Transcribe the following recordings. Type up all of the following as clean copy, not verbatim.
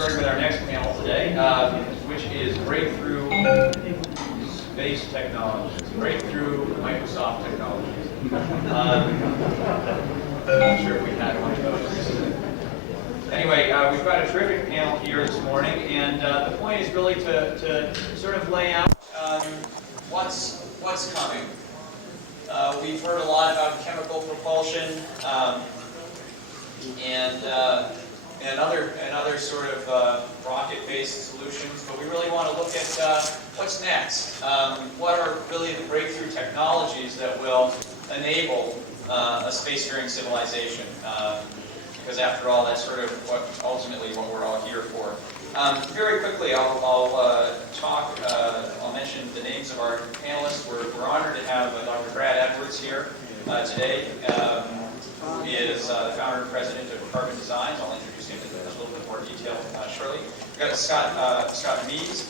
started with our next panel today, which is Breakthrough Space Technologies. Breakthrough Microsoft Technologies. I'm not sure if we had one of those recently. Anyway, we've got a terrific panel here this morning, and the point is really to sort of lay out what's coming. We've heard a lot about chemical propulsion and other sort of rocket-based solutions, but we really want to look at what's next. What are really the breakthrough technologies that will enable a spacefaring civilization? Because after all, that's sort of ultimately what we're all here for. Very quickly, I'll mention the names of our panelists. We're honored to have Dr. Brad Edwards here today. Who is the founder and president of Carbon Designs. I'll introduce him in a little bit more detail shortly. We've got Scott Mize,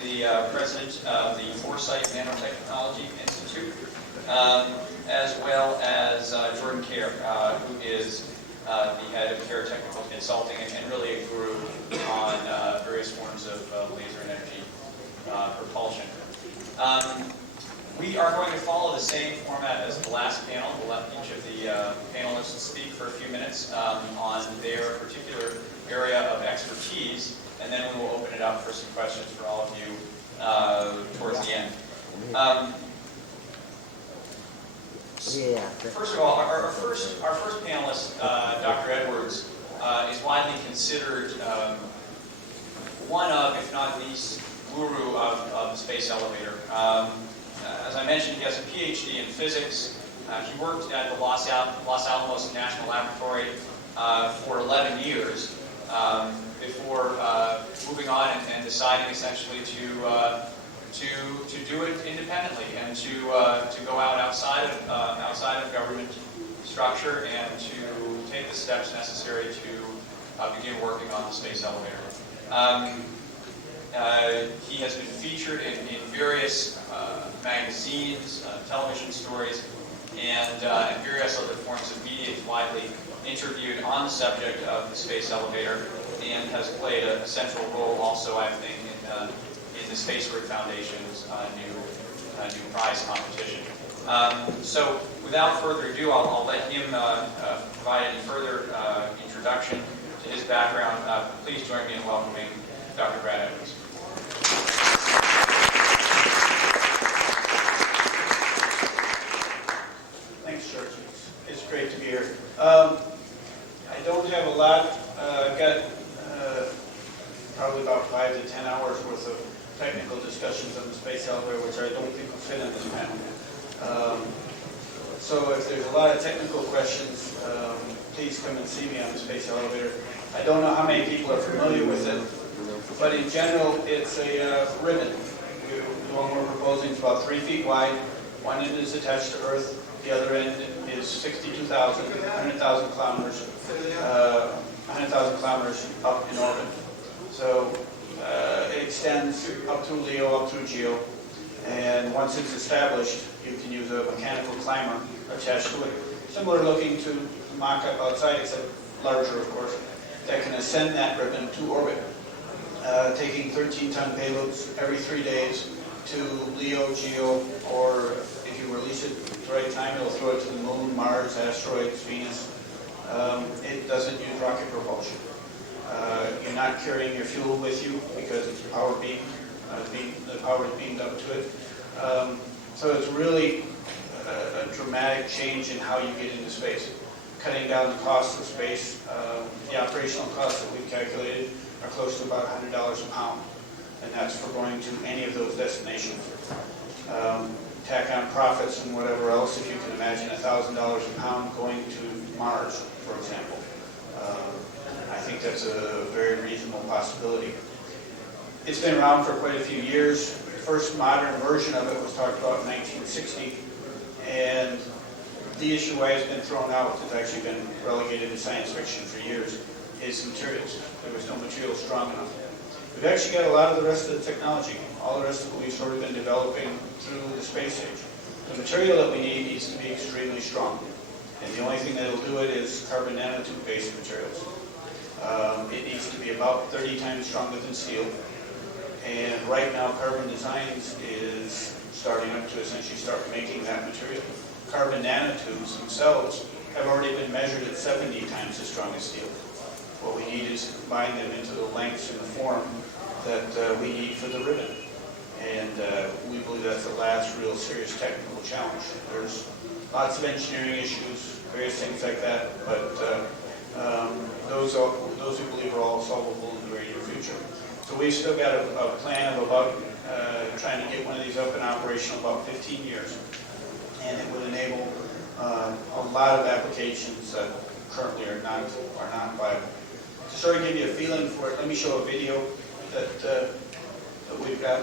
the president of the Foresight Nanotechnology Institute, as well as Jordin Kare, who is the head of Kare Technical Consulting and really a guru on various forms of laser and energy propulsion. We are going to follow the same format as the last panel. We'll let each of the panelists speak for a few minutes on their particular area of expertise, and then we will open it up for some questions for all of you towards the end. First of all, our first panelist, Dr. Edwards, is widely considered one of, if not the guru of the space elevator. As I mentioned, he has a PhD in physics. He worked at the Los Alamos National Laboratory for 11 years before moving on and deciding essentially to do it independently and to go out outside of government structure and to take the steps necessary to begin working on the space elevator. He has been featured in various magazines, television stories, and various other forms of media. He's widely interviewed on the subject of the space elevator and has played a central role also, I think, in the Spacework Foundation's new prize competition. So without further ado, I'll let him provide any further introduction to his background. Please join me in welcoming Dr. Brad Edwards. Thanks, George. It's great to be here. I don't have a lot. I've got probably about 5 to 10 hours worth of technical discussions on the space elevator, which I don't think will fit in this panel. So if there's a lot of technical questions, please come and see me on the space elevator. I don't know how many people are familiar with it, but in general, it's a ribbon. The one we're proposing is about 3 feet wide. One end is attached to Earth. The other end is 100,000 kilometers, 100,000 kilometers up in orbit. So it extends up through LEO, up through GEO, and once it's established, you can use a mechanical climber attached to it, similar looking to the mock-up outside, except larger, of course, that can ascend that ribbon to orbit, taking 13-ton payloads every 3 days to LEO, GEO, or if you release it at the right time, it'll throw it to the moon, Mars, asteroids, Venus. It doesn't use rocket propulsion. You're not carrying your fuel with you because it's power beam. The power is beamed up to it. So it's really a dramatic change in how you get into space. Cutting down the cost of space. The operational costs that we've calculated are close to about $100 a pound. And that's for going to any of those destinations. Tack on profits and whatever else, if you can imagine $1,000 a pound going to Mars, for example. I think that's a very reasonable possibility. It's been around for quite a few years. The first modern version of it was talked about in 1960, and the issue why it's been thrown out, it's actually been relegated to science fiction for years, is materials. There was no material strong enough. We've actually got a lot of the rest of the technology, all the rest of what we've sort of been developing through the space age. The material that we need needs to be extremely strong. And the only thing that will do it is carbon nanotube-based materials. It needs to be about 30 times stronger than steel. And right now, Carbon Designs is starting up to essentially start making that material. Carbon nanotubes themselves have already been measured at 70 times as strong as steel. What we need is to combine them into the lengths and the form that we need for the ribbon. And we believe that's the last real serious technical challenge. There's lots of engineering issues, various things like that, but those we believe are all solvable in the very near future. So we've still got a plan of about trying to get one of these up and operational about 15 years. And it would enable a lot of applications that currently are not viable. To sort of give you a feeling for it, let me show a video that we've got.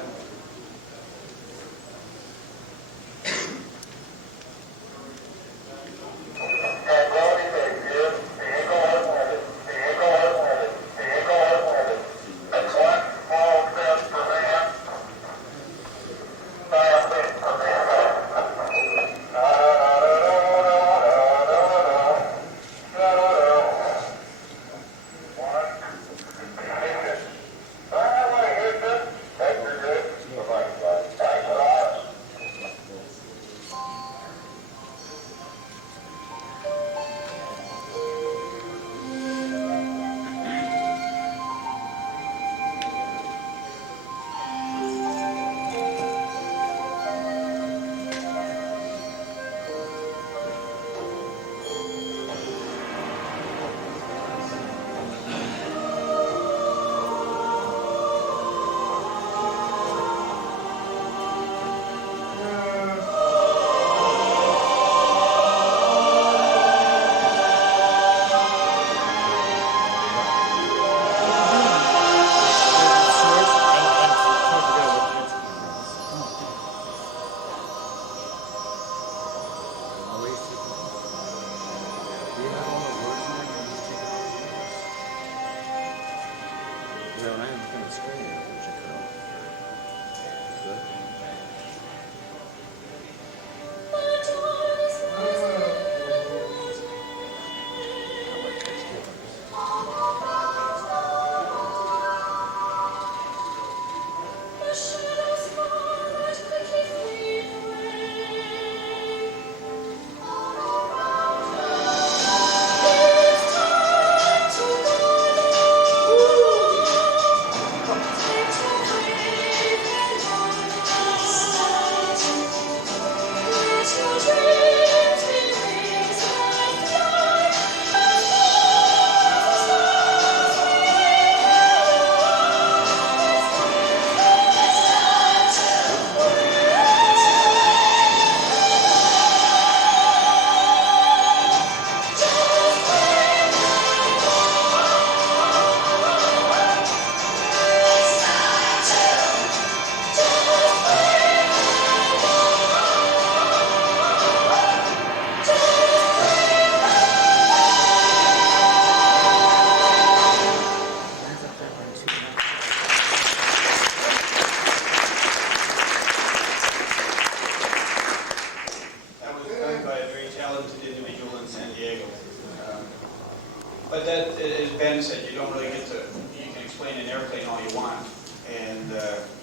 But that, as Ben said, you don't really get to, you can explain an airplane all you want, and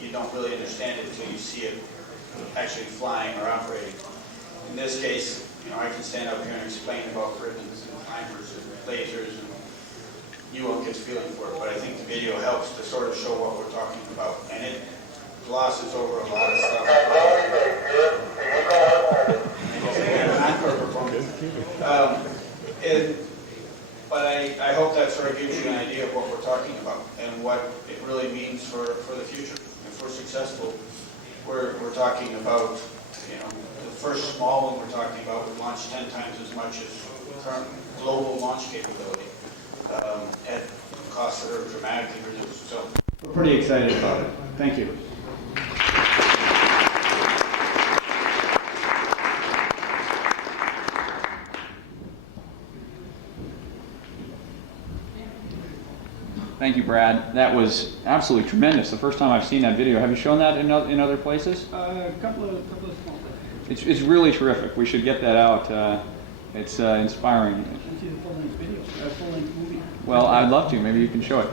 you don't really understand it until you see it actually flying or operating. In this case, you know, I can stand up here and explain about ribbons and timers and lasers, and you won't get a feeling for it, but I think the video helps to sort of show what we're talking about, and it glosses over a lot of stuff. But I hope that sort of gives you an idea of what we're talking about and what it really means for the future. If we're successful, we're talking about, you know, the first small one we're talking about would launch 10 times as much as current global launch capability at costs that are dramatically reduced. So we're pretty excited about it. Thank you. Thank you, Brad. That was absolutely tremendous. The first time I've seen that video. Have you shown that in other places? A couple of small things. It's really terrific. We should get that out. It's inspiring. I see the full-length video, full-length movie. Well, I'd love to. Maybe you can show it.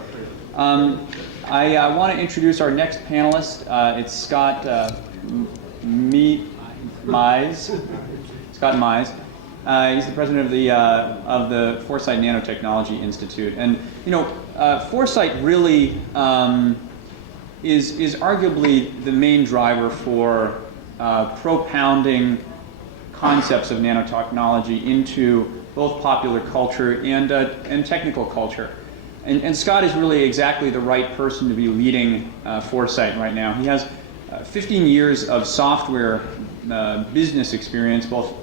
I want to introduce our next panelist. It's Scott Mize. Scott Mize. He's the president of the Foresight Nanotechnology Institute, and Foresight really is arguably the main driver for propounding concepts of nanotechnology into both popular culture and technical culture. And Scott is really exactly the right person to be leading Foresight right now. He has 15 years of software business experience, both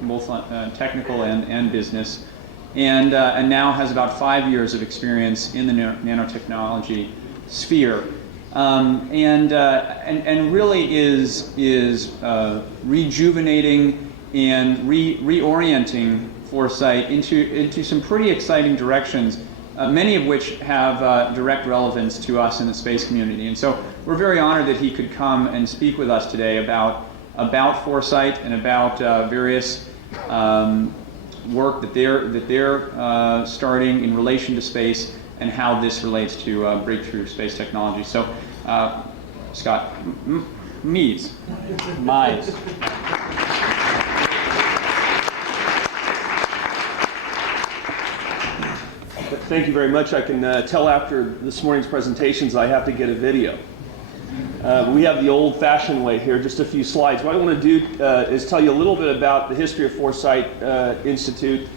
technical and business, and now has about 5 years of experience in the nanotechnology sphere. And really is rejuvenating and reorienting Foresight into some pretty exciting directions, many of which have direct relevance to us in the space community. And so we're very honored that he could come and speak with us today about Foresight and about various work that they're starting in relation to space and how this relates to breakthrough space technology. So, Scott, Mize. Thank you very much. I can tell after this morning's presentations I have to get a video. We have the old-fashioned way here, just a few slides. What I want to do is tell you a little bit about the history of Foresight Institute.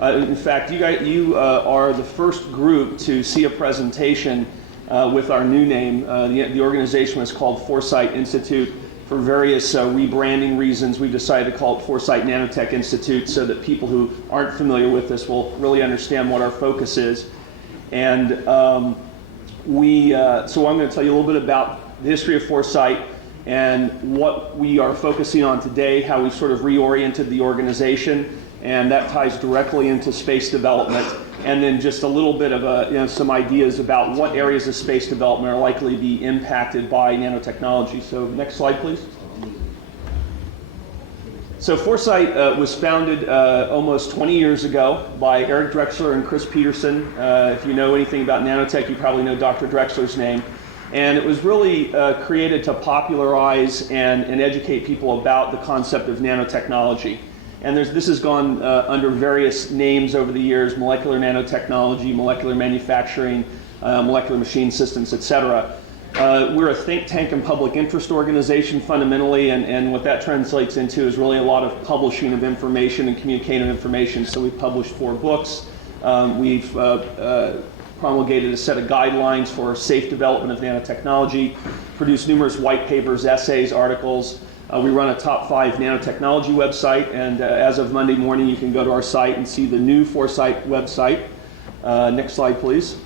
In fact, you are the first group to see a presentation with our new name. The organization was called Foresight Institute. For various rebranding reasons, we've decided to call it Foresight Nanotech Institute so that people who aren't familiar with this will really understand what our focus is. And so I'm going to tell you a little bit about the history of Foresight and what we are focusing on today, how we've sort of reoriented the organization, and that ties directly into space development. And then just a little bit of some ideas about what areas of space development are likely to be impacted by nanotechnology. So next slide, please. So Foresight was founded almost 20 years ago by Eric Drexler and Chris Peterson. If you know anything about nanotech, you probably know Dr. Drexler's name. And it was really created to popularize and educate people about the concept of nanotechnology. And this has gone under various names over the years: molecular nanotechnology, molecular manufacturing, molecular machine systems, etc. We're a think tank and public interest organization fundamentally, and what that translates into is really a lot of publishing of information and communicating information. So we've published 4 books. We've promulgated a set of guidelines for safe development of nanotechnology, produced numerous white papers, essays, articles. We run a top 5 nanotechnology website, and as of Monday morning, you can go to our site and see the new Foresight website. Next slide, please.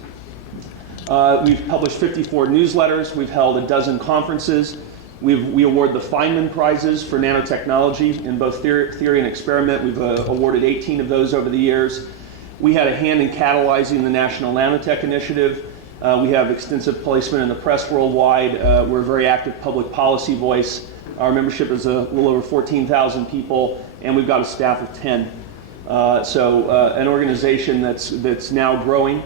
We've published 54 newsletters. We've held 12 conferences. We award the Feynman Prizes for nanotechnology in both theory and experiment. We've awarded 18 of those over the years. We had a hand in catalyzing the National Nanotech Initiative. We have extensive placement in the press worldwide. We're a very active public policy voice. Our membership is a little over 14,000 people, and we've got a staff of 10. So an organization that's now growing.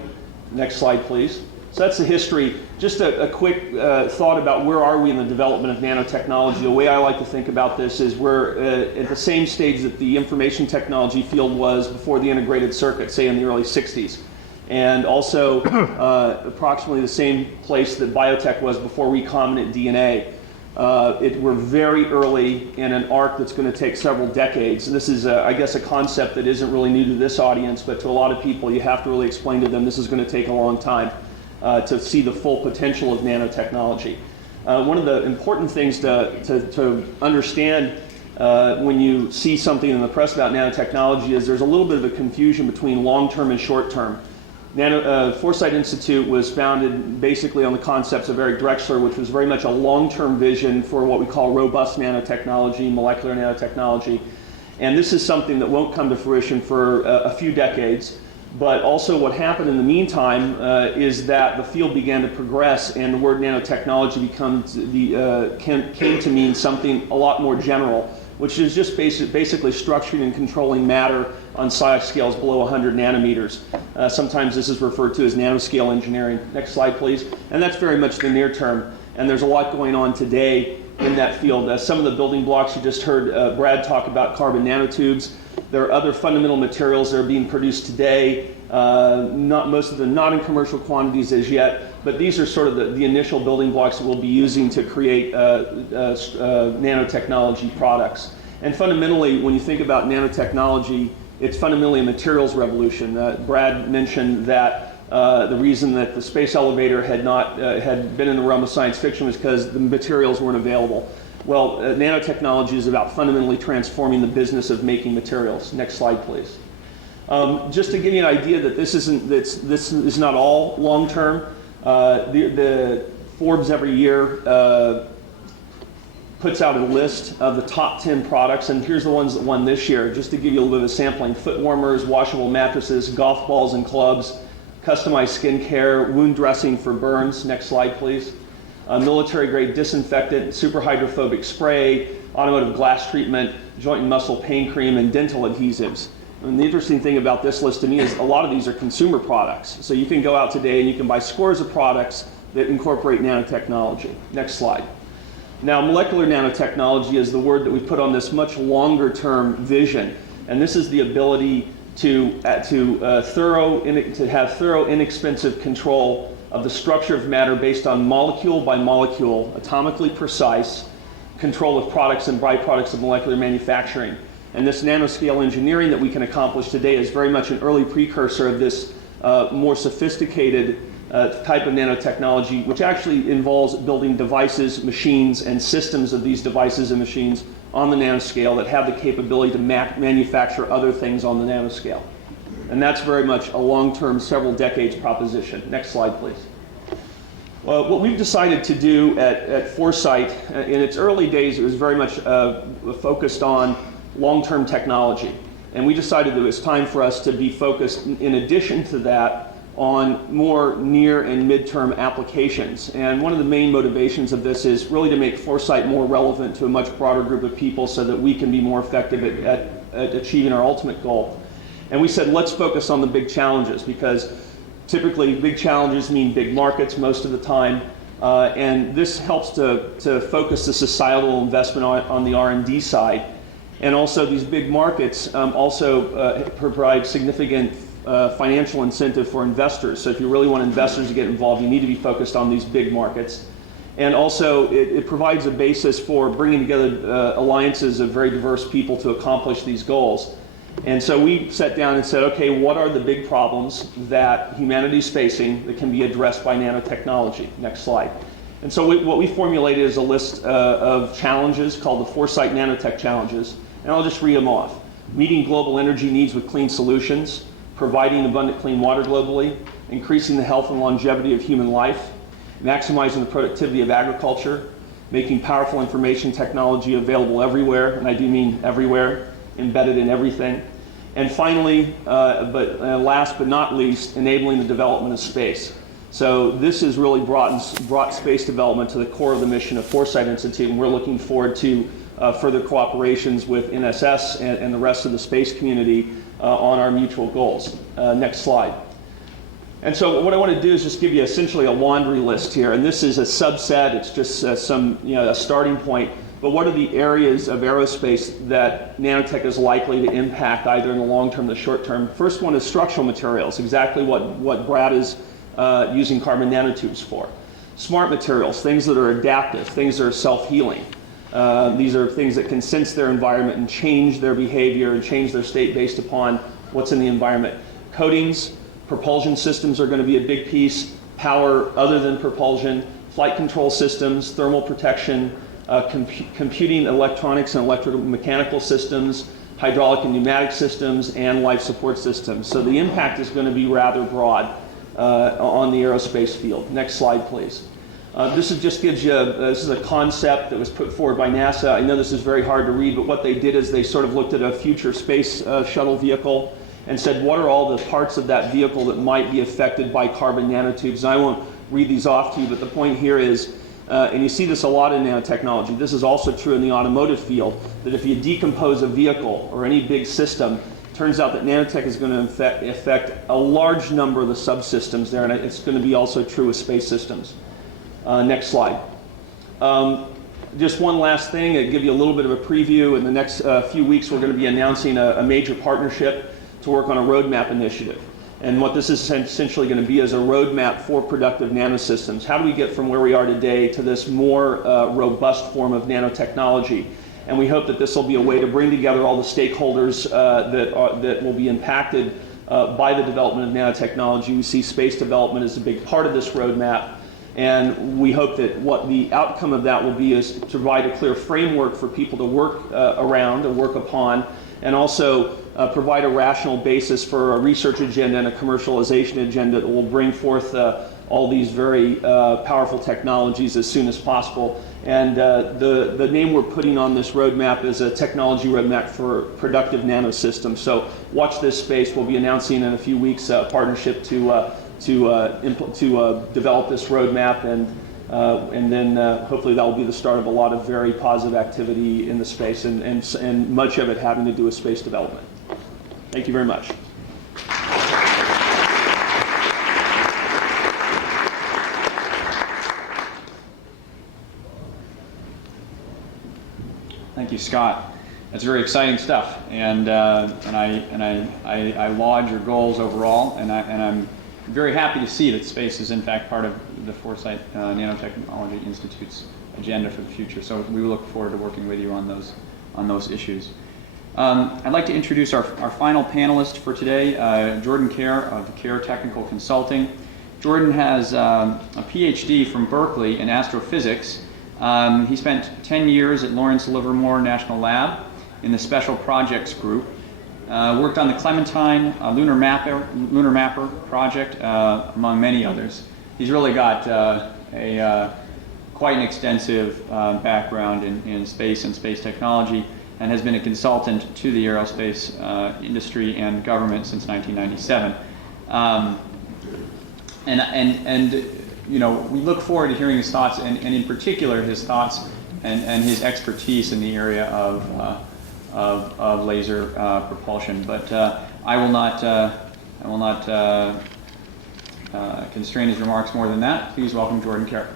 Next slide, please. So that's the history. Just a quick thought about where are we in the development of nanotechnology. The way I like to think about this is we're at the same stage that the information technology field was before the integrated circuit, say in the early 60s. And also approximately the same place that biotech was before recombinant DNA. We're very early in an arc that's going to take several decades. This is, I guess, a concept that isn't really new to this audience, but to a lot of people, you have to really explain to them this is going to take a long time to see the full potential of nanotechnology. One of the important things to understand when you see something in the press about nanotechnology is there's a little bit of a confusion between long-term and short-term. Foresight Institute was founded basically on the concepts of Eric Drexler, which was very much a long-term vision for what we call robust nanotechnology, molecular nanotechnology. And this is something that won't come to fruition for a few decades. But also what happened in the meantime is that the field began to progress, and the word nanotechnology came to mean something a lot more general. which is just basically structuring and controlling matter on size scales below 100 nanometers. Sometimes this is referred to as nanoscale engineering. Next slide, please. And that's very much the near term. And there's a lot going on today in that field. Some of the building blocks you just heard Brad talk about, carbon nanotubes. There are other fundamental materials that are being produced today, most of them not in commercial quantities as yet, but these are sort of the initial building blocks that we'll be using to create nanotechnology products. And fundamentally, when you think about nanotechnology, it's fundamentally a materials revolution. Brad mentioned that the reason that the space elevator had been in the realm of science fiction was because the materials weren't available. Well, nanotechnology is about fundamentally transforming the business of making materials. Next slide, please. Just to give you an idea that this is not all long term. The Forbes every year puts out a list of the top 10 products, and here's the ones that won this year, just to give you a little bit of sampling: foot warmers, washable mattresses, golf balls and clubs, customized skin care, wound dressing for burns. Next slide, please. Military-grade disinfectant, super hydrophobic spray, automotive glass treatment, joint and muscle pain cream, and dental adhesives. And the interesting thing about this list to me is a lot of these are consumer products. So you can go out today and you can buy scores of products that incorporate nanotechnology. Next slide. Now, molecular nanotechnology is the word that we put on this much longer-term vision, and this is the ability to have thorough, inexpensive control of the structure of matter based on molecule by molecule, atomically precise control of products and byproducts of molecular manufacturing. And this nanoscale engineering that we can accomplish today is very much an early precursor of this more sophisticated type of nanotechnology, which actually involves building devices, machines, and systems of these devices and machines on the nanoscale that have the capability to manufacture other things on the nanoscale. And that's very much a long-term, several decades proposition. Next slide, please. What we've decided to do at Foresight, in its early days, it was very much focused on long-term technology. And we decided that it was time for us to be focused, in addition to that, on more near and midterm applications. And one of the main motivations of this is really to make Foresight more relevant to a much broader group of people so that we can be more effective at achieving our ultimate goal. And we said, let's focus on the big challenges, because typically big challenges mean big markets most of the time. And this helps to focus the societal investment on the R&D side. And also these big markets also provide significant financial incentive for investors. So if you really want investors to get involved, you need to be focused on these big markets. And also it provides a basis for bringing together alliances of very diverse people to accomplish these goals. And so we sat down and said, okay, what are the big problems that humanity is facing that can be addressed by nanotechnology? Next slide. And so what we formulated is a list of challenges called the Foresight Nanotech Challenges. And I'll just read them off. Meeting global energy needs with clean solutions, providing abundant clean water globally, increasing the health and longevity of human life, maximizing the productivity of agriculture, making powerful information technology available everywhere, and I do mean everywhere, embedded in everything. And finally, last but not least, enabling the development of space. So this has really brought space development to the core of the mission of Foresight Institute, and we're looking forward to further cooperations with NSS and the rest of the space community on our mutual goals. Next slide. And so what I want to do is just give you essentially a laundry list here, and this is a subset. It's just a starting point. But what are the areas of aerospace that nanotech is likely to impact either in the long term or the short term? First one is structural materials, exactly what Brad is using carbon nanotubes for. Smart materials, things that are adaptive, things that are self-healing. These are things that can sense their environment and change their behavior and change their state based upon what's in the environment. Coatings, propulsion systems are going to be a big piece. Power other than propulsion, flight control systems, thermal protection, computing electronics and electromechanical systems, hydraulic and pneumatic systems, and life support systems. So the impact is going to be rather broad on the aerospace field. Next slide, please. This just gives you, this is a concept that was put forward by NASA. I know this is very hard to read, but what they did is they sort of looked at a future space shuttle vehicle and said, what are all the parts of that vehicle that might be affected by carbon nanotubes? And I won't read these off to you, but the point here is And you see this a lot in nanotechnology. This is also true in the automotive field, that if you decompose a vehicle or any big system, it turns out that nanotech is going to affect a large number of the subsystems there, and it's going to be also true with space systems. Next slide. Just one last thing, to give you a little bit of a preview. In the next few weeks, we're going to be announcing a major partnership to work on a roadmap initiative. And what this is essentially going to be is a roadmap for productive nanosystems. How do we get from where we are today to this more robust form of nanotechnology? And we hope that this will be a way to bring together all the stakeholders that will be impacted by the development of nanotechnology. We see space development as a big part of this roadmap. And we hope that what the outcome of that will be is to provide a clear framework for people to work around and work upon, and also provide a rational basis for a research agenda and a commercialization agenda that will bring forth all these very powerful technologies as soon as possible. And the name we're putting on this roadmap is a technology roadmap for productive nanosystems. So watch this space. We'll be announcing in a few weeks a partnership to develop this roadmap, and then hopefully that will be the start of a lot of very positive activity in the space, and much of it having to do with space development. Thank you very much. Thank you, Scott. That's very exciting stuff, and I laud your goals overall, and I'm very happy to see that space is in fact part of the Foresight Nanotechnology Institute's agenda for the future. So we look forward to working with you on those issues. I'd like to introduce our final panelist for today, Jordin Kare of Kare Technical Consulting. Jordin has a PhD from Berkeley in astrophysics. He spent 10 years at Lawrence Livermore National Lab in the Special Projects Group. Worked on the Clementine Lunar Mapper project, among many others. He's really got quite an extensive background in space and space technology, and has been a consultant to the aerospace industry and government since 1997. And you know, we look forward to hearing his thoughts, and in particular his thoughts and his expertise in the area of laser propulsion. But I will not constrain his remarks more than that. Please welcome Jordin Kare.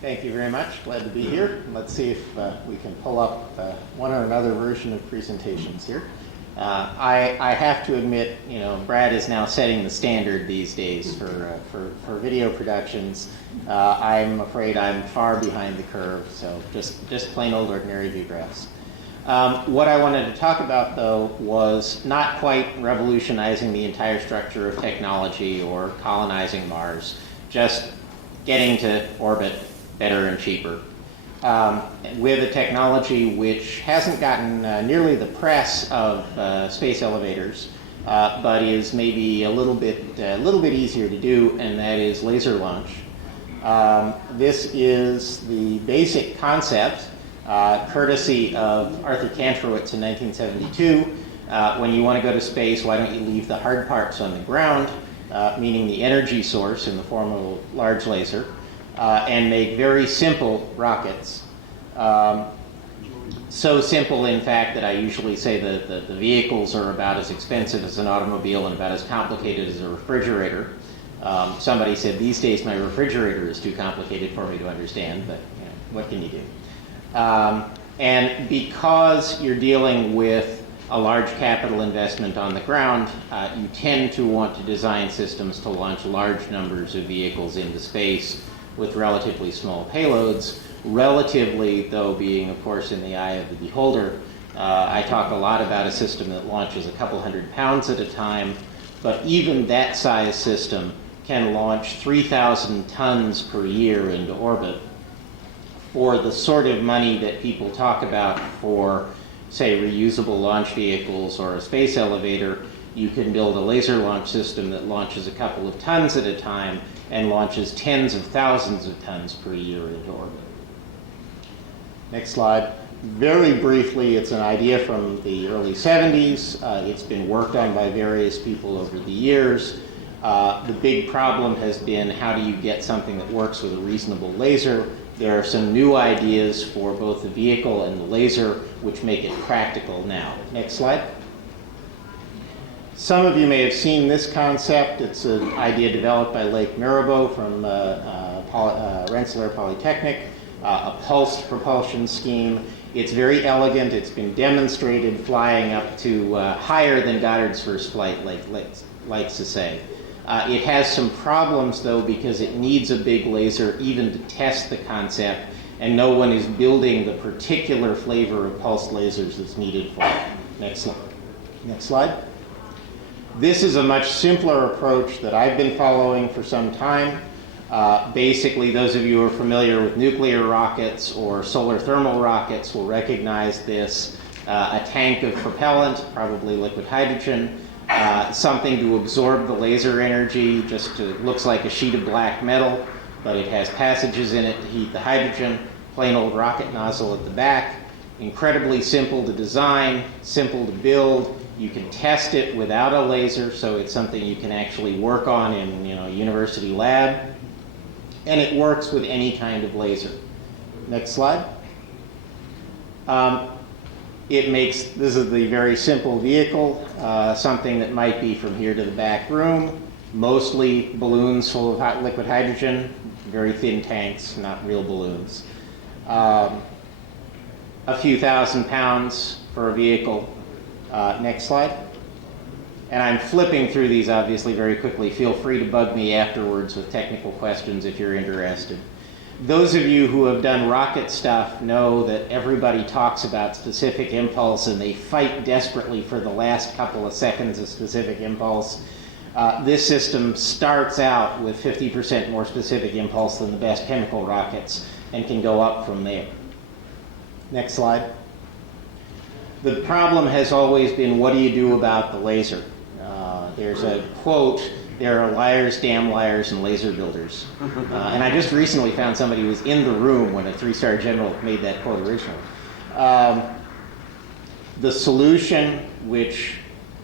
Thank you very much. Glad to be here. Let's see if we can pull up one or another version of presentations here. I have to admit, you know, Brad is now setting the standard these days for video productions. I'm afraid I'm far behind the curve, so just plain old ordinary view graphs. What I wanted to talk about, though, was not quite revolutionizing the entire structure of technology or colonizing Mars, just getting to orbit better and cheaper. With a technology which hasn't gotten nearly the press of space elevators, but is maybe a little bit easier to do, and that is laser launch. This is the basic concept, courtesy of Arthur Kantrowitz in 1972. When you want to go to space, why don't you leave the hard parts on the ground, meaning the energy source in the form of a large laser, and make very simple rockets. So simple, in fact, that I usually say that the vehicles are about as expensive as an automobile and about as complicated as a refrigerator. Somebody said, these days my refrigerator is too complicated for me to understand, but you know, what can you do? And because you're dealing with a large capital investment on the ground, you tend to want to design systems to launch large numbers of vehicles into space with relatively small payloads. Relatively, though, being, of course, in the eye of the beholder. I talk a lot about a system that launches a couple 100 pounds at a time, but even that size system can launch 3,000 tons per year into orbit. For the sort of money that people talk about for, say, reusable launch vehicles or a space elevator, you can build a laser launch system that launches a couple of tons at a time and launches tens of thousands of tons per year into orbit. Next slide. Very briefly, it's an idea from the early 70s. It's been worked on by various people over the years. The big problem has been, how do you get something that works with a reasonable laser? There are some new ideas for both the vehicle and the laser which make it practical now. Next slide. Some of you may have seen this concept. It's an idea developed by Lake Mirabeau from Rensselaer Polytechnic, a pulsed propulsion scheme. It's very elegant. It's been demonstrated flying up to higher than Goddard's first flight, like likes to say. It has some problems, though, because it needs a big laser even to test the concept, and no one is building the particular flavor of pulsed lasers that's needed for it. Next slide. Next slide. This is a much simpler approach that I've been following for some time. Basically, those of you who are familiar with nuclear rockets or solar thermal rockets will recognize this. A tank of propellant, probably liquid hydrogen, something to absorb the laser energy, looks like a sheet of black metal, but it has passages in it to heat the hydrogen, plain old rocket nozzle at the back. Incredibly simple to design, simple to build. You can test it without a laser, so it's something you can actually work on in a university lab. And it works with any kind of laser. Next slide. This is the very simple vehicle, something that might be from here to the back room, mostly balloons full of liquid hydrogen, very thin tanks, not real balloons. A few thousand pounds for a vehicle. Next slide. And I'm flipping through these obviously very quickly. Feel free to bug me afterwards with technical questions if you're interested. Those of you who have done rocket stuff know that everybody talks about specific impulse and they fight desperately for the last couple of seconds of specific impulse. This system starts out with 50% more specific impulse than the best chemical rockets and can go up from there. Next slide. The problem has always been, what do you do about the laser? There's a quote, there are liars, damn liars, and laser builders. And I just recently found somebody who was in the room when a 3-star general made that quote originally. The solution, which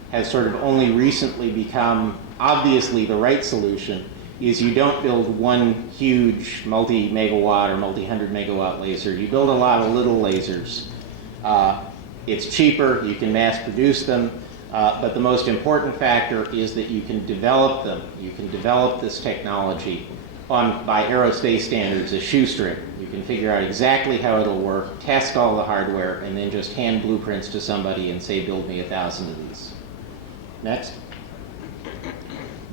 has sort of only recently become obviously the right solution, is you don't build one huge multi-megawatt or multi-hundred megawatt laser. You build a lot of little lasers. It's cheaper, you can mass produce them, but the most important factor is that you can develop them. You can develop this technology by aerospace standards, a shoestring. You can figure out exactly how it'll work, test all the hardware, and then just hand blueprints to somebody and say, build me 1,000 of these. Next.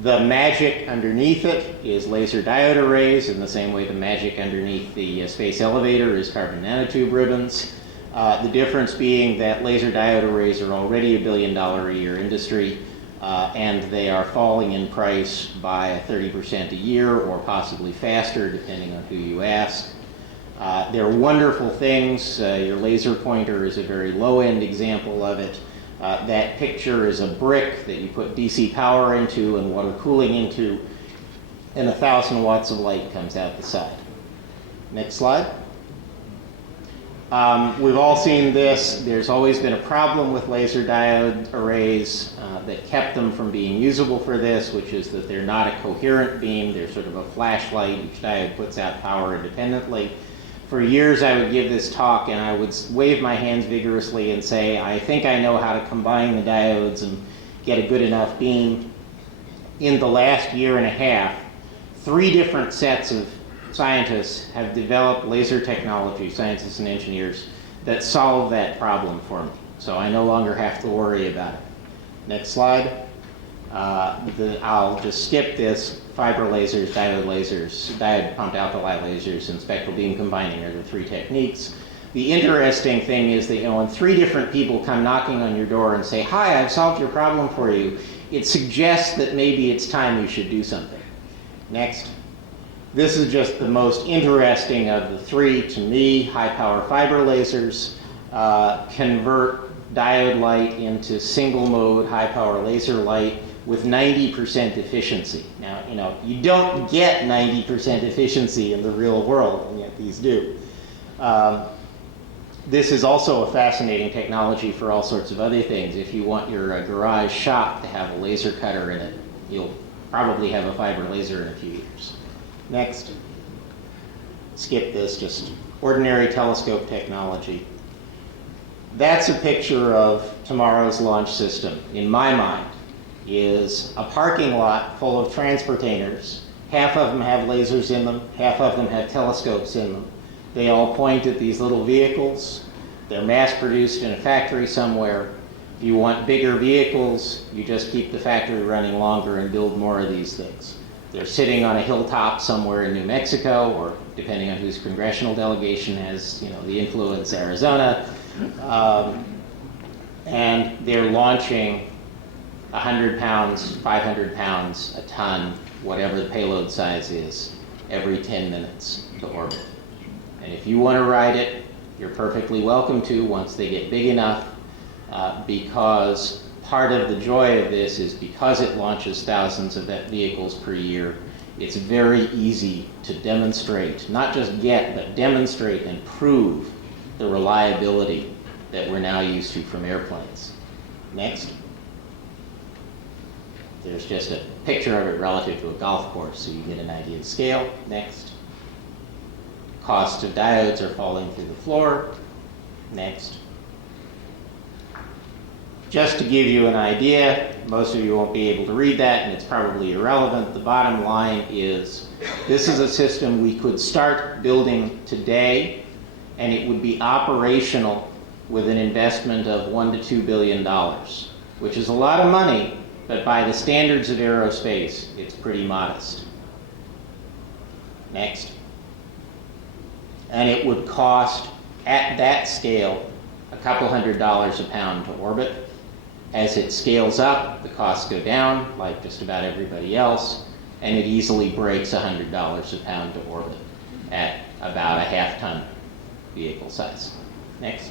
The magic underneath it is laser diode arrays, in the same way the magic underneath the space elevator is carbon nanotube ribbons. The difference being that laser diode arrays are already $1 billion a year industry, and they are falling in price by 30% a year or possibly faster, depending on who you ask. They're wonderful things. Your laser pointer is a very low-end example of it. That picture is a brick that you put DC power into and water cooling into, and 1,000 watts of light comes out the side. Next slide. We've all seen this. There's always been a problem with laser diode arrays that kept them from being usable for this, which is that they're not a coherent beam. They're sort of a flashlight. Each diode puts out power independently. For years, I would give this talk, and I would wave my hands vigorously and say, I think I know how to combine the diodes and get a good enough beam. In the last year and a half, 3 different sets of scientists have developed laser technology, scientists and engineers, that solve that problem for me. So I no longer have to worry about it. Next slide. I'll just skip this. Fiber lasers, diode pumped alkali lasers, and spectral beam combining are the 3 techniques. The interesting thing is that when 3 different people come knocking on your door and say, hi, I've solved your problem for you, it suggests that maybe it's time you should do something. Next. This is just the most interesting of the 3 to me. High power fiber lasers convert diode light into single mode high power laser light with 90% efficiency. Now, you don't get 90% efficiency in the real world, and yet these do. This is also a fascinating technology for all sorts of other things. If you want your garage shop to have a laser cutter in it, you'll probably have a fiber laser in a few years. Next. Skip this, just ordinary telescope technology. That's a picture of tomorrow's launch system, in my mind, is a parking lot full of transportainers. Half of them have lasers in them, half of them have telescopes in them. They all point at these little vehicles. They're mass-produced in a factory somewhere. If you want bigger vehicles, you just keep the factory running longer and build more of these things. They're sitting on a hilltop somewhere in New Mexico, or depending on whose congressional delegation has, the influence, Arizona. And they're launching 100 pounds, 500 pounds, a ton, whatever the payload size is, every 10 minutes to orbit. And if you want to ride it, you're perfectly welcome to once they get big enough, because part of the joy of this is because it launches thousands of vehicles per year, it's very easy to demonstrate, not just get, but demonstrate and prove the reliability that we're now used to from airplanes. Next. There's just a picture of it relative to a golf course, so you get an idea of scale. Next. Cost of diodes are falling through the floor. Next. Just to give you an idea, most of you won't be able to read that, and it's probably irrelevant. The bottom line is, this is a system we could start building today, and it would be operational with an investment of $1 to $2 billion, which is a lot of money, but by the standards of aerospace, it's pretty modest. Next. And it would cost, at that scale, a couple $100s a pound to orbit. As it scales up, the costs go down, like just about everybody else, and it easily breaks $100 a pound to orbit at about a half-ton vehicle size. Next.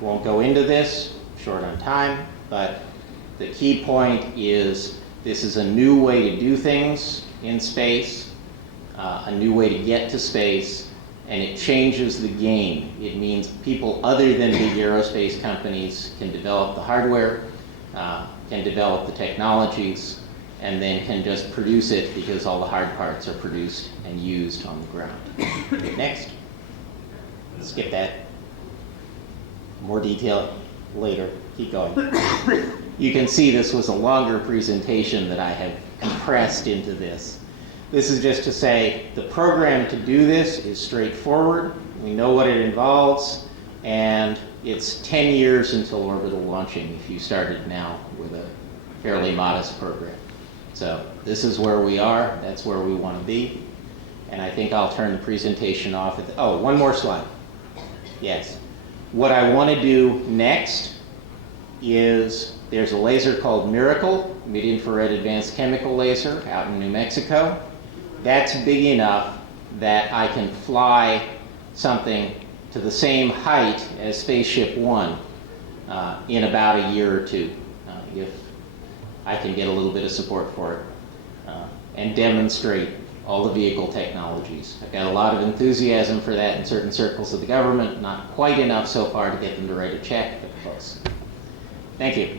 Won't go into this, short on time, but the key point is this is a new way to do things in space, a new way to get to space, and it changes the game. It means people other than big aerospace companies can develop the hardware, can develop the technologies, and then can just produce it because all the hard parts are produced and used on the ground. Next. Skip that. More detail later. Keep going. You can see this was a longer presentation that I have compressed into this. This is just to say the program to do this is straightforward. We know what it involves, and it's 10 years until orbital launching if you started now with a fairly modest program. So this is where we are. That's where we want to be. And I think I'll turn the presentation off. Oh, one more slide. Yes. What I want to do next is there's a laser called Miracle, mid-infrared advanced chemical laser out in New Mexico. That's big enough that I can fly something to the same height as Spaceship One in about a year or two, if I can get a little bit of support for it, and demonstrate all the vehicle technologies. I've got a lot of enthusiasm for that in certain circles of the government, not quite enough so far to get them to write a check, but close. Thank you.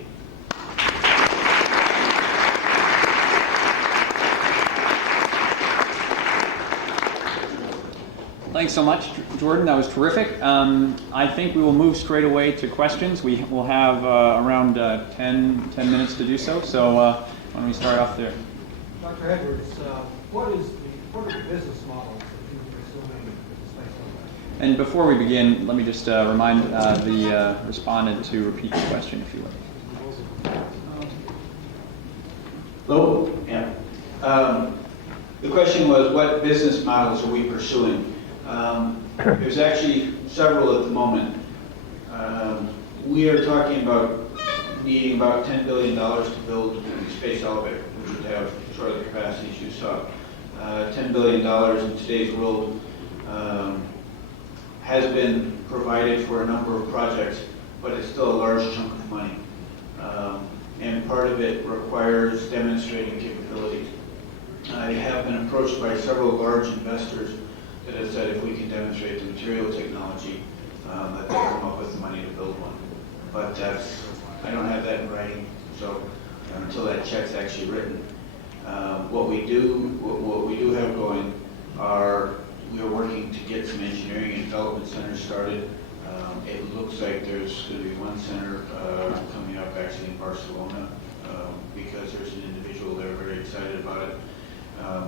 Thanks so much, Jordin. That was terrific. I think we will move straight away to questions. We will have around 10 minutes to do so. So why don't we start off there? Dr. Edwards, what are the business models that you're pursuing with the space program? And before we begin, let me just remind the respondent to repeat the question, if you would. Hello? Yeah. The question was, what business models are we pursuing? There's actually several at the moment. We are talking about needing about $10 billion to build a space elevator, which would have sort of the capacities you saw. $10 billion in today's world has been provided for a number of projects, but it's still a large chunk of money. And part of it requires demonstrating capabilities. I have been approached by several large investors that have said if we can demonstrate the material technology, that they'll come up with the money to build one. But I don't have that in writing, so until that check's actually written. What we do have going are, we are working to get some engineering and development centers started. It looks like there's going to be one center coming up actually in Barcelona, because there's an individual there very excited about it.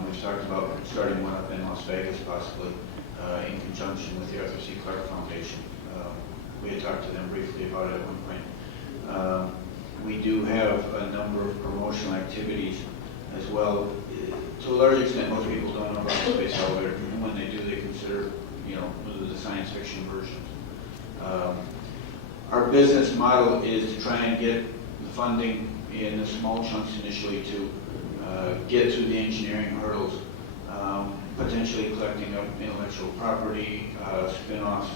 We've talked about starting one up in Las Vegas possibly, in conjunction with the Arthur C. Clarke Foundation. We had talked to them briefly about it at one point. We do have a number of promotional activities as well. To a large extent, most people don't know about the space elevator, and when they do, they consider, the science fiction versions. Our business model is to try and get the funding in the small chunks initially to get through the engineering hurdles, potentially collecting up intellectual property, spin-offs,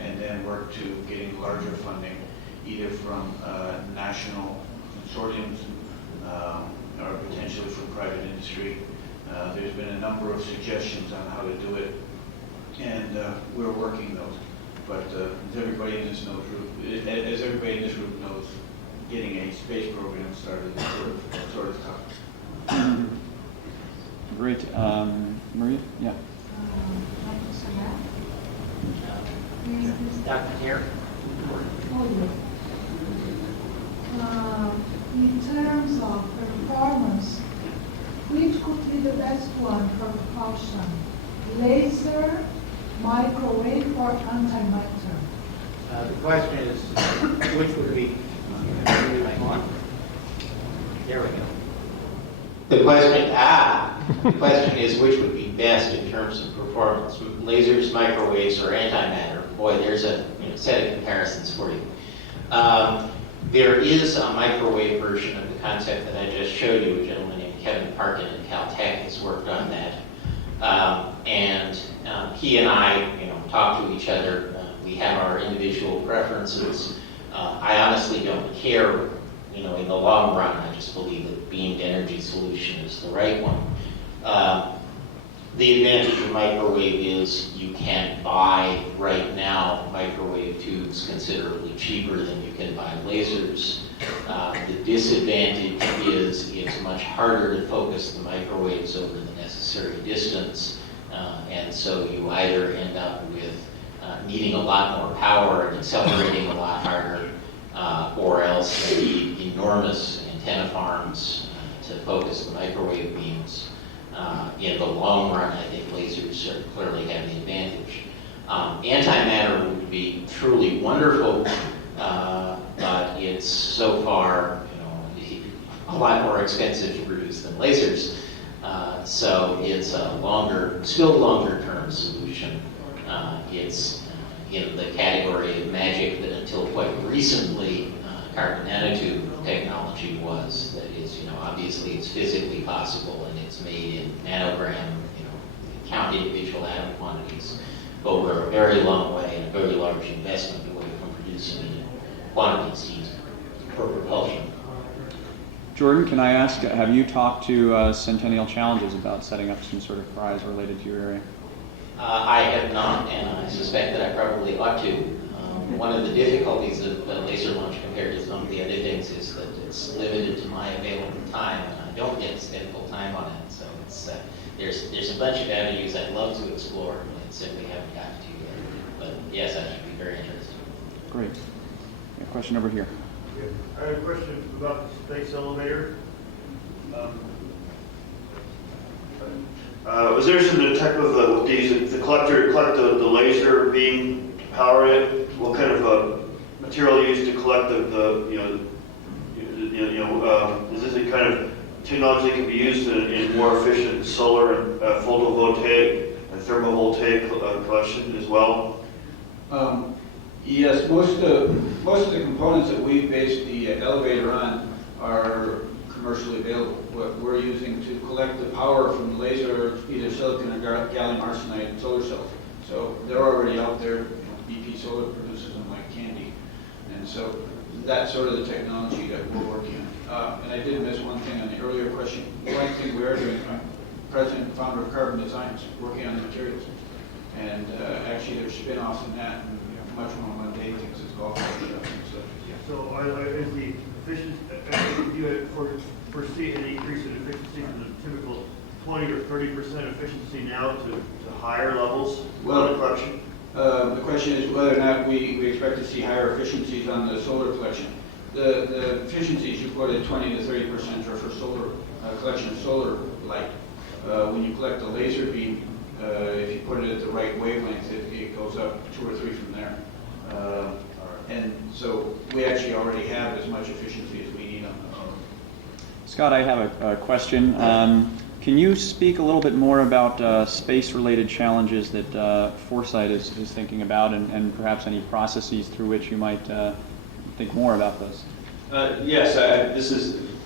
and then work to getting larger funding, either from national consortiums or potentially from private industry. There's been a number of suggestions on how to do it, and we're working those. But as everybody in this group knows, getting a space program started is sort of tough. Great. Maria? Yeah. Dr. Kare? In terms of performance, which could be the best one for propulsion? Laser, microwave, or antimatter? The question is, which would be? There we go. The question is which would be best in terms of performance, lasers, microwaves, or antimatter? Boy, there's a set of comparisons for you. There is a microwave version of the concept that I just showed you. A gentleman named Kevin Parkin at Caltech has worked on that. He and I, talk to each other. We have our individual preferences. I honestly don't care, in the long run. I just believe that beamed energy solution is the right one. The advantage of microwave is you can buy right now microwave tubes considerably cheaper than you can buy lasers. The disadvantage is it's much harder to focus the microwaves over the necessary distance, and so you either end up with needing a lot more power and accelerating a lot harder, or else you need enormous antenna farms to focus the microwave beams. In the long run, I think lasers clearly have the advantage. Antimatter would be truly wonderful, but it's so far, a lot more expensive to produce than lasers. So it's a still longer-term solution. It's in the category of magic that until quite recently, carbon nanotube technology was. That is, obviously it's physically possible and it's made in nanogram, count individual atom quantities, but we're a very long way and a very large investment away from producing it in quantities needed for propulsion. Jordin, can I ask, have you talked to Centennial Challenges about setting up some sort of prize related to your area? I have not, and I suspect that I probably ought to. One of the difficulties of laser launch compared to some of the other things is that it's limited to my available time, and I don't get to spend full time on it. So it's there's a bunch of avenues I'd love to explore, and simply haven't gotten to yet. But yes, I should be very interested. Great. A question over here. I have a question about the space elevator. Was there some type of the collector collect the laser beam to power it? What kind of material used to collect is this a kind of technology that can be used in more efficient solar and photovoltaic and thermovoltaic collection as well? Yes, most of the components that we base the elevator on are commercially available. What we're using to collect the power from the laser, either silicon or gallium arsenide solar cells. So they're already out there. BP Solar produces them like candy, and so that's sort of the technology that we're working on. And I did miss one thing on the earlier question. One thing we are doing, president and founder of Carbon Designs, working on the materials. And actually, there's spin-offs in that, and much more mundane things as golf shops and stuff. So is the efficiency, do you foresee an increase in efficiency from the typical 20 or 30% efficiency now to higher levels of collection? The question is whether or not we expect to see higher efficiencies on the solar collection. The efficiencies you quoted, 20 to 30%, are for solar collection of solar light. When you collect the laser beam, if you put it at the right wavelength, it goes up 2 or 3 from there. And so we actually already have as much efficiency as we need on those. Scott, I have a question. Can you speak a little bit more about space-related challenges that Foresight is thinking about, and perhaps any processes through which you might think more about those? Yes,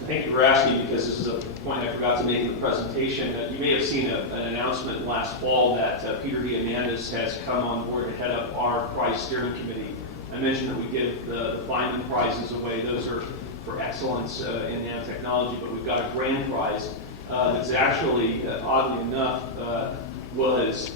thank you for asking, because this is a point I forgot to make in the presentation. You may have seen an announcement last fall that Peter Diamandis has come on board to head up our prize steering committee. I mentioned that we give the Feynman prizes away. Those are for excellence in nanotechnology, but we've got a grand prize that's actually, oddly enough, was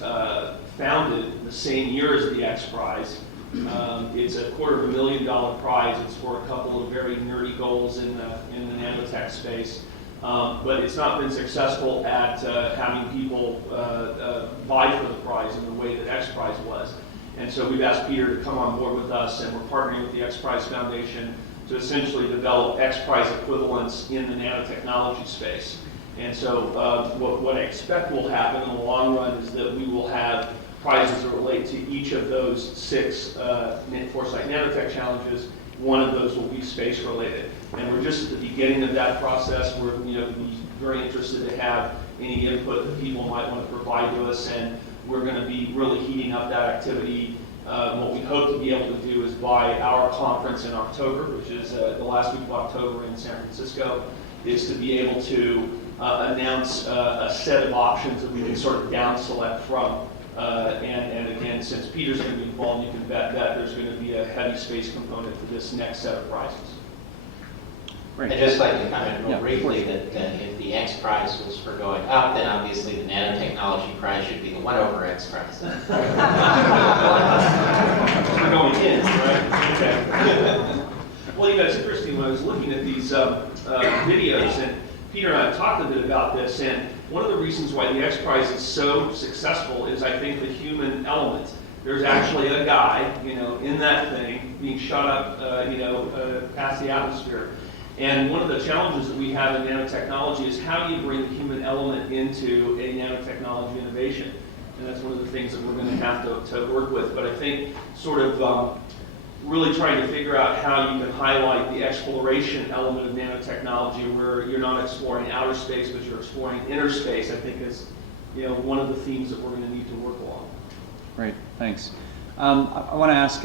founded the same year as the X Prize. It's a $250,000 prize. It's for a couple of very nerdy goals in the nanotech space. But it's not been successful at having people vie for the prize in the way that X Prize was. And so we've asked Peter to come on board with us, and we're partnering with the X Prize Foundation to essentially develop X Prize equivalents in the nanotechnology space. And so what I expect will happen in the long run is that we will have prizes that relate to each of those 6 Foresight Nanotech challenges. One of those will be space related. And we're just at the beginning of that process. We're very interested to have any input that people might want to provide to us, and we're going to be really heating up that activity. What we hope to be able to do is by our conference in October, which is the last week of October in San Francisco, is to be able to announce a set of options that we can sort of down select from. And again, since Peter's going to be involved, you can bet that there's going to be a heavy space component to this next set of prizes. Great. I'd just like to comment real briefly that if the X Prize was for going up, then obviously the nanotechnology prize should be the 1 over X Prize. We're going in, right? Okay. Well, it's interesting. When I was looking at these videos, and Peter and I talked a bit about this, and one of the reasons why the X Prize is so successful is, I think, the human element. There's actually a guy, in that thing being shot up, past the atmosphere. And one of the challenges that we have in nanotechnology is how do you bring the human element into a nanotechnology innovation? And that's one of the things that we're going to have to work with. But I think sort of really trying to figure out how you can highlight the exploration element of nanotechnology, where you're not exploring outer space, but you're exploring inner space, I think is one of the themes that we're going to need to work along. Great, thanks. I want to ask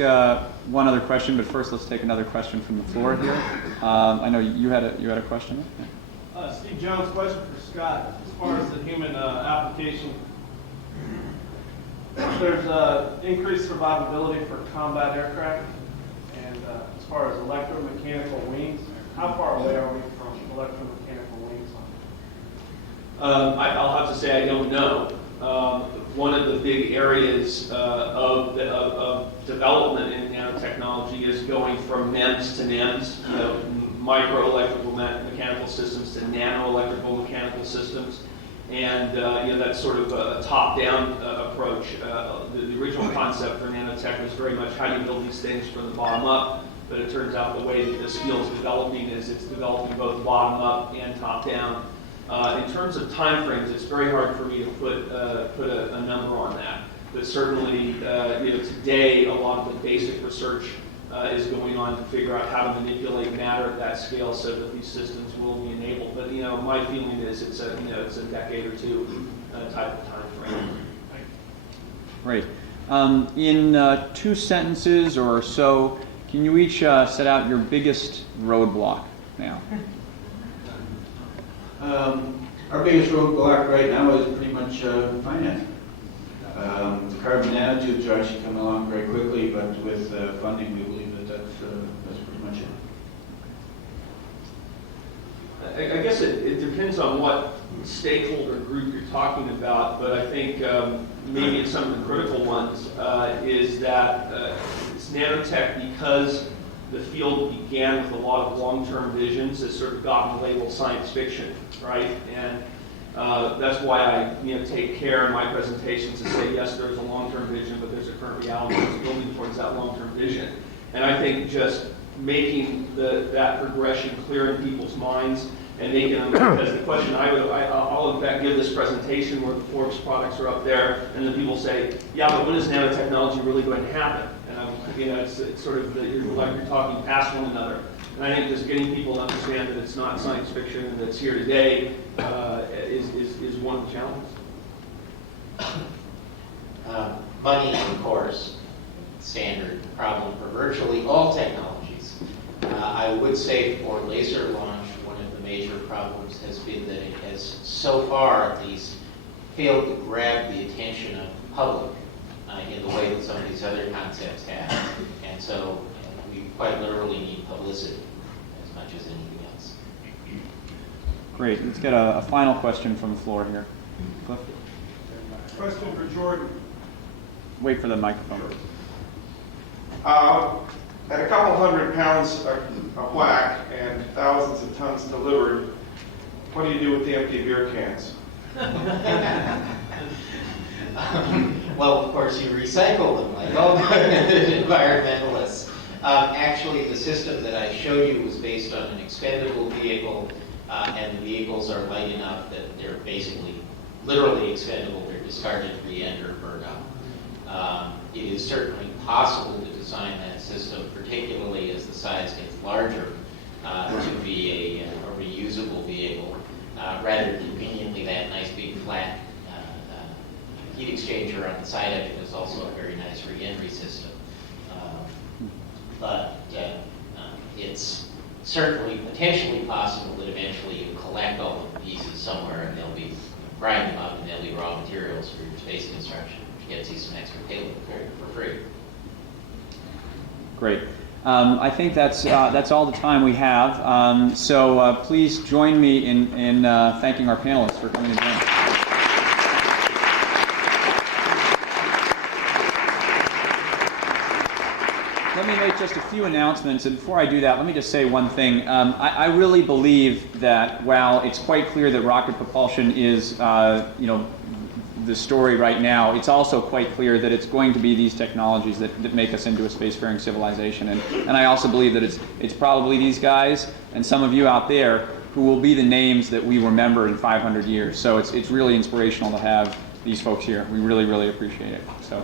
one other question, but first let's take another question from the floor here. I know you had a question. Steve Jones, question for Scott. As far as the human application, there's increased survivability for combat aircraft, and as far as electromechanical wings, how far away are we from electromechanical wings? I'll have to say I don't know. One of the big areas of development in nanotechnology is going from MEMS to NEMS, micro electrical mechanical systems to nano electrical mechanical systems, and that's sort of a top-down approach. The original concept for nanotech was very much how do you build these things from the bottom up, but it turns out the way that this field is developing is it's developing both bottom up and top down. In terms of timeframes, it's very hard for me to put a number on that. But certainly, today a lot of the basic research is going on to figure out how to manipulate matter at that scale so that these systems will be enabled. But my feeling is it's a decade or two type of time frame. Great. In 2 sentences or so, can you each set out your biggest roadblock now? Our biggest roadblock right now is pretty much finance. The carbon nanotubes are actually coming along very quickly, but with funding, we believe that's pretty much it. I guess it depends on what stakeholder group you're talking about, but I think maybe it's some of the critical ones, is that it's nanotech because the field began with a lot of long-term visions has sort of gotten the label science fiction, right? And that's why I take care in my presentations to say, yes, there's a long-term vision, but there's a current reality that's building towards that long-term vision. And I think just making that progression clear in people's minds and making them, because the question I'll in fact give this presentation where the Forbes products are up there, and then people say, yeah, but when is nanotechnology really going to happen? And it's sort of like you're talking past one another. And I think just getting people to understand that it's not science fiction and that it's here today is one of the challenges. Money, of course, standard problem for virtually all technologies. I would say for laser launch, one of the major problems has been that it has, so far at least, failed to grab the attention of the public in the way that some of these other concepts have. And so we quite literally need publicity as much as anything else. Great. Let's get a final question from the floor here. Cliff? Question for Jordin. Wait for the microphone. At a couple hundred pounds a whack and thousands of tons delivered, what do you do with the empty beer cans? Well, of course, you recycle them, like all environmentalists. Actually, the system that I showed you was based on an expendable vehicle, and the vehicles are light enough that they're basically literally expendable. They're discarded, re-enter, burn up. It is certainly possible to design that system, particularly as the size gets larger, to be a reusable vehicle. Rather conveniently, that nice big flat heat exchanger on the side of it is also a very nice re-entry system. But it's certainly potentially possible that eventually you collect all of the pieces somewhere and they'll be grind them up and they'll be raw materials for your space construction, which gets you some extra payload for free. Great. I think that's all the time we have. So please join me in thanking our panelists for coming to join us. Let me make just a few announcements, and before I do that, let me just say one thing. I really believe that while it's quite clear that rocket propulsion is, the story right now, it's also quite clear that it's going to be these technologies that make us into a spacefaring civilization. And I also believe that it's probably these guys and some of you out there who will be the names that we remember in 500 years. So it's really inspirational to have these folks here. We really, really appreciate it. So.